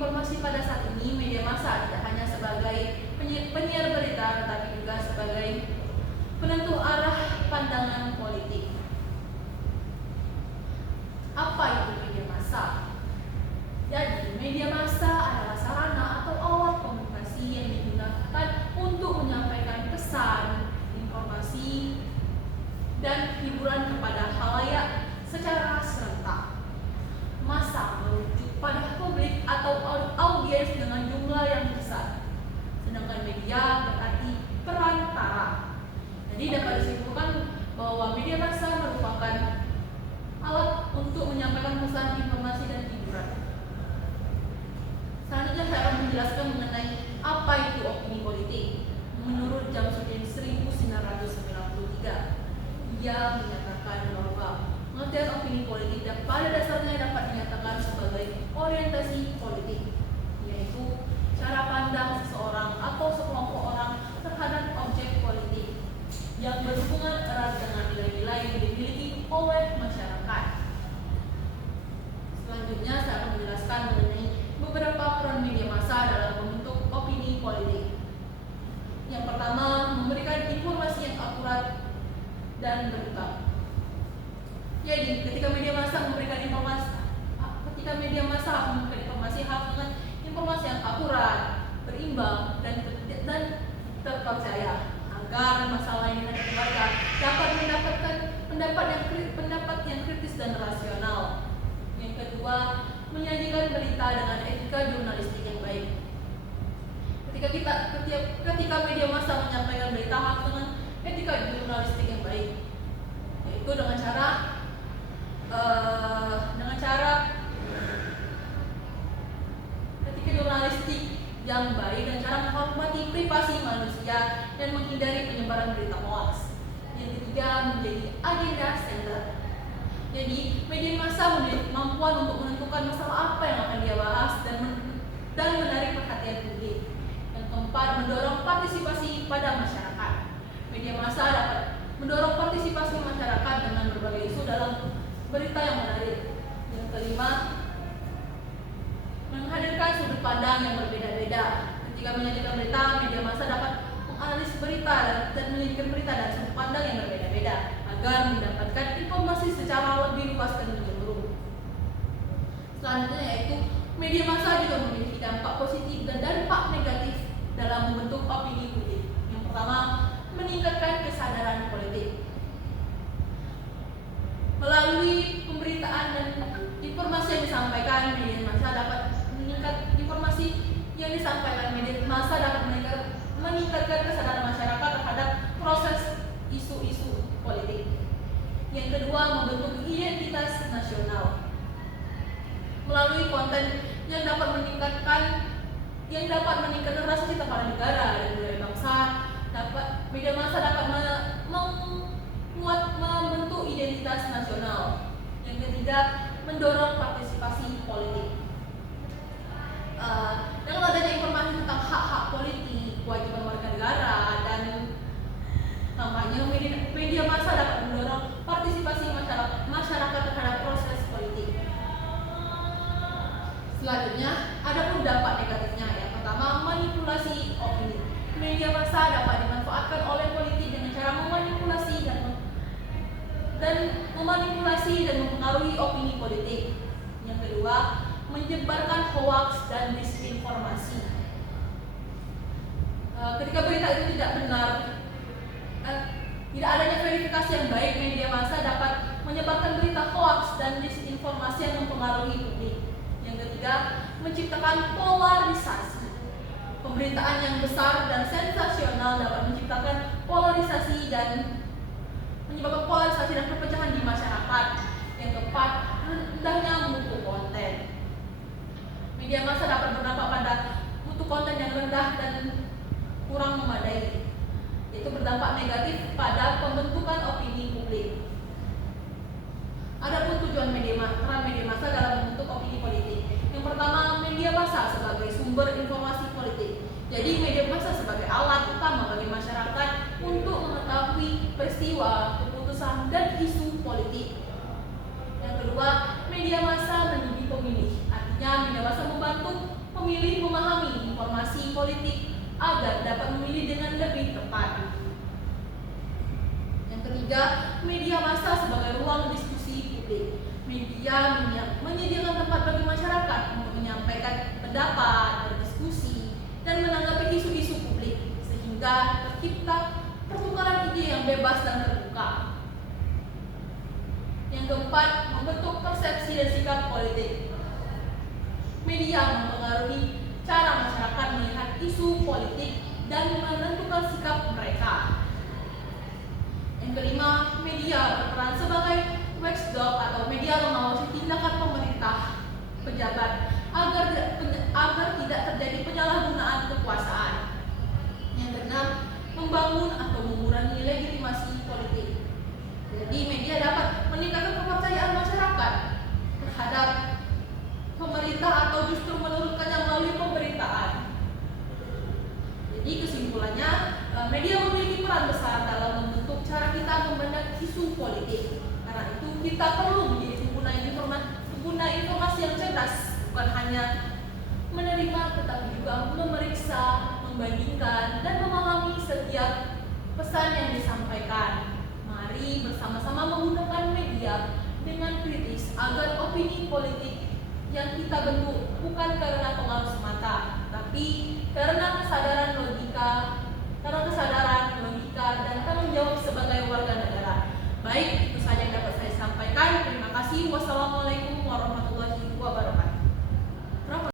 informasi pada saat ini, media massa tidak hanya sebagai penyiar berita, tetapi juga sebagai penentu arah pandangan politik. Apa itu media massa? Jadi, media massa adalah sarana atau alat komunikasi yang digunakan untuk menyampaikan pesan, informasi, dan hiburan kepada khalayak secara serentak. Massa merujuk pada publik atau audiens dengan jumlah yang besar, sedangkan media berarti perantara. Jadi dapat disimpulkan bahwa media massa merupakan alat untuk menyampaikan pesan, informasi, dan hiburan. Selanjutnya saya akan menjelaskan mengenai apa itu opini politik. Menurut Jamsudin 1993, ia menyatakan bahwa pengertian opini politik dan pada dasarnya dapat dinyatakan sebagai orientasi politik, yaitu cara pandang seseorang atau sekelompok orang terhadap objek politik yang berhubungan erat dengan nilai-nilai yang dimiliki oleh masyarakat. Selanjutnya saya akan menjelaskan mengenai beberapa peran media massa dalam membentuk opini politik. Yang pertama, memberikan informasi yang akurat dan berimbang. Jadi, ketika media massa memberikan informasi harus dengan informasi yang akurat, berimbang, dan terpercaya agar masalah yang dikeluarkan dapat mendapatkan pendapat yang kritis dan rasional. Yang kedua, menyajikan berita dengan etika jurnalistik yang baik. Ketika media massa menyampaikan berita harus dengan etika jurnalistik yang baik, yaitu dengan cara etika jurnalistik yang baik dan cara menghormati privasi manusia dan menghindari penyebaran berita hoax. Yang ketiga, menjadi agenda sender. Jadi, media massa memiliki kemampuan untuk menentukan masalah apa yang akan dia bahas dan menarik perhatian publik. Yang keempat, mendorong partisipasi pada masyarakat. Media massa dapat mendorong partisipasi masyarakat dengan berbagai isu dalam berita yang menarik. Yang kelima, menghadirkan sudut pandang yang berbeda-beda. Ketika menyajikan berita, media massa dapat menganalisis berita dan menyajikan berita dan sudut pandang yang berbeda-beda agar mendapatkan informasi secara lebih luas dan menyeluruh. Selanjutnya yaitu media massa juga memiliki dampak positif dan dampak negatif dalam membentuk opini publik. Yang pertama, meningkatkan kesadaran politik. Melalui pemberitaan dan informasi yang disampaikan, media massa dapat meningkatkan kesadaran masyarakat terhadap proses isu-isu politik. Yang kedua, membentuk identitas nasional. Melalui konten yang dapat meningkatkan rasa cinta pada negara dan budaya bangsa, media massa dapat membentuk identitas nasional. Yang ketiga, mendorong partisipasi politik. Dengan adanya informasi tentang hak-hak politik, kewajiban warga negara, dan kampanye, media massa dapat mendorong partisipasi masyarakat terhadap proses politik. Selanjutnya, ada pun dampak negatifnya. Yang pertama, manipulasi opini. Media massa dapat dimanfaatkan oleh politik dengan cara memanipulasi dan mempengaruhi opini politik. Yang kedua, menyebarkan hoaks dan disinformasi. Ketika berita itu tidak benar, tidak adanya verifikasi yang baik, media massa dapat menyebarkan berita hoaks dan disinformasi yang mempengaruhi publik. Yang ketiga, menciptakan polarisasi. Pemberitaan yang besar dan sensasional dapat menciptakan polarisasi dan menyebabkan polarisasi dan perpecahan di masyarakat. Yang keempat, rendahnya mutu konten. Media massa dapat berdampak pada mutu konten yang rendah dan kurang memadai, yaitu berdampak negatif pada pembentukan opini publik. Adapun tujuan peran media massa dalam membentuk opini politik. Yang pertama, media massa sebagai sumber informasi politik. Jadi media massa sebagai alat utama bagi masyarakat untuk mengetahui peristiwa, keputusan, dan isu politik. Yang kedua, media massa mendidik pemilih. Artinya media massa membantu pemilih memahami informasi politik agar dapat memilih dengan lebih tepat. Yang ketiga, media massa sebagai ruang diskusi publik. Media menyediakan tempat bagi masyarakat untuk menyampaikan pendapat, berdiskusi, dan menanggapi isu-isu publik, sehingga tercipta pertukaran ide yang bebas dan terbuka. Yang keempat, membentuk persepsi dan sikap politik. Media mempengaruhi cara masyarakat melihat isu politik dan menentukan sikap mereka. Yang kelima, media berperan sebagai watchdog atau media mengawasi tindakan pemerintah, pejabat agar tidak terjadi penyalahgunaan kekuasaan. Yang keenam, membangun atau mengurangi legitimasi politik. Jadi media dapat meningkatkan kepercayaan masyarakat terhadap pemerintah atau justru menurunkannya melalui pemberitaan. Jadi kesimpulannya, media memiliki peran besar dalam membentuk cara kita memandang isu politik. Karena itu kita perlu menjadi pengguna informasi yang cerdas, bukan hanya menerima tetapi juga memeriksa, membandingkan, dan memahami setiap pesan yang disampaikan. Mari bersama-sama menggunakan media dengan kritis agar opini politik yang kita bentuk bukan karena pengaruh semata, tapi karena kesadaran logika, dan karena